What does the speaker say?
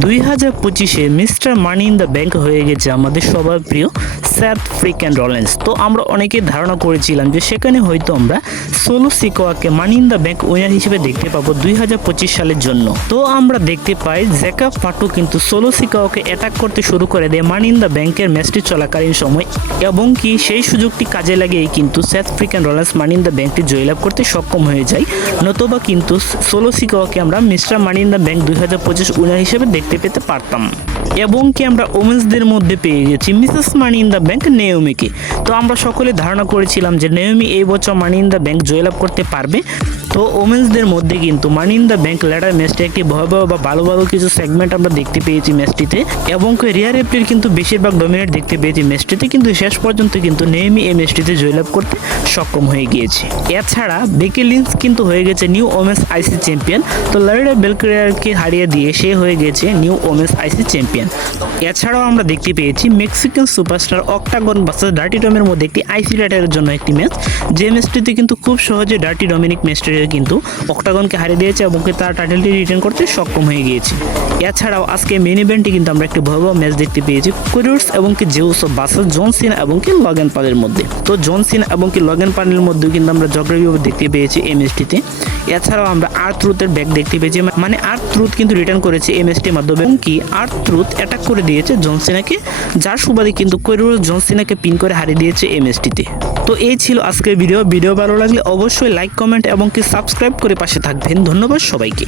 2025-এ mister money in the bank হয়ে গেছে আমাদের সবার প্রিয় সেথ ফ্রিকেন রলিন্স। তো আমরা অনেকেই ধারণা করেছিলাম যে সেখানে হয়তো আমরা সোলো সিকোয়াকে money in the bank winner হিসেবে দেখতে পাবো 2025 সালের জন্য। তো আমরা দেখতে পাই জ্যাকব ফাটু কিন্তু সোলো সিকোয়াকে অ্যাটাক করতে শুরু করে দেয় মানি ইন দ্য ব্যাংকের ম্যাচটি চলাকালীন সময়, এবং কি সেই সুযোগটি কাজে লাগিয়েই কিন্তু Seth freaking Rollins money in the ব্যাংকটি জয়লাভ করতে সক্ষম হয়ে যায়। নতুবা কিন্তু সোলো সিকোয়াকে আমরা mister money in the bank 2025 winner হিসেবে দেখতে পেতে পারতাম। এবং কি আমরা ওমেন্সদের মধ্যে পেয়ে গেছি Mrs money in the bank নেওমিকে। তো আমরা সকলে ধারণা করেছিলাম যে নেওমি এই বছর মানি ইন দ্য ব্যাংক জয়লাভ করতে পারবে। তো ওমেন্সদের মধ্যে কিন্তু মানি ইন দ্য ব্যাংক ল্যাডার ম্যাচটি একটি ভয়াবহ বা ভালো ভালো কিছু সেগমেন্ট আমরা দেখতে পেয়েছি ম্যাচটিতে, এবং রিয়া রিপ্লির কিন্তু বেশিরভাগ ডমিনেট দেখতে পেয়েছি ম্যাচটিতে, কিন্তু শেষ পর্যন্ত কিন্তু নেওমি এই ম্যাচটিতে জয়লাভ করতে সক্ষম হয়ে গিয়েছে। এছাড়া বেকি লিঞ্চ কিন্তু হয়ে গেছে নিউ ওমেন্স আইসি চ্যাম্পিয়ন। তো লারিডা বেলক্রিয়ারকে হারিয়ে দিয়ে সে হয়ে গেছে নিউ ওমেন্স আইসি চ্যাম্পিয়ন। এছাড়াও আমরা দেখতে পেয়েছি Mexican superstar Octagon versus dirty ডমের মধ্যে একটি আইসি টাইটেলের জন্য একটি ম্যাচ, যে ম্যাচটিতে কিন্তু খুব সহজে ডার্টি ডমিনিক ম্যাচটিতে কিন্তু অক্টাগনকে হারিয়ে দিয়েছে এবং তার টাইটেলটি রিটার্ন করতে সক্ষম হয়ে গিয়েছে। এছাড়াও আজকে মেইন ইভেন্টে কিন্তু আমরা একটি ভয়াবহ ম্যাচ দেখতে পেয়েছি কোরিয়ার্স এবং কি জেউস ভার্সেস জন সিনা এবং কি লগেন পলের মধ্যে। তো জন সিনা এবং কি লগেন পলের মধ্যেও কিন্তু আমরা জগরিও দেখতে পেয়েছি এই ম্যাচটিতে। এছাড়াও আমরা আর্থ ট্রুথের ব্যাক দেখতে পেয়েছি, মানে আর্থ ট্রুথ কিন্তু রিটার্ন করেছে এই ম্যাচটির মাধ্যমে, এবং কি আর্থ ট্রুথ অ্যাটাক করে দিয়েছে জন সিনাকে, যার সুবাদে কিন্তু কোরিয়ার্স জন সিনাকে পিন করে হারিয়ে দিয়েছে এই ম্যাচটিতে। তো এই ছিল আজকের ভিডিও ভালো লাগলে অবশ্যই লাইক, কমেন্ট এবং কি সাবস্ক্রাইব করে পাশে থাকবেন। ধন্যবাদ সবাইকে।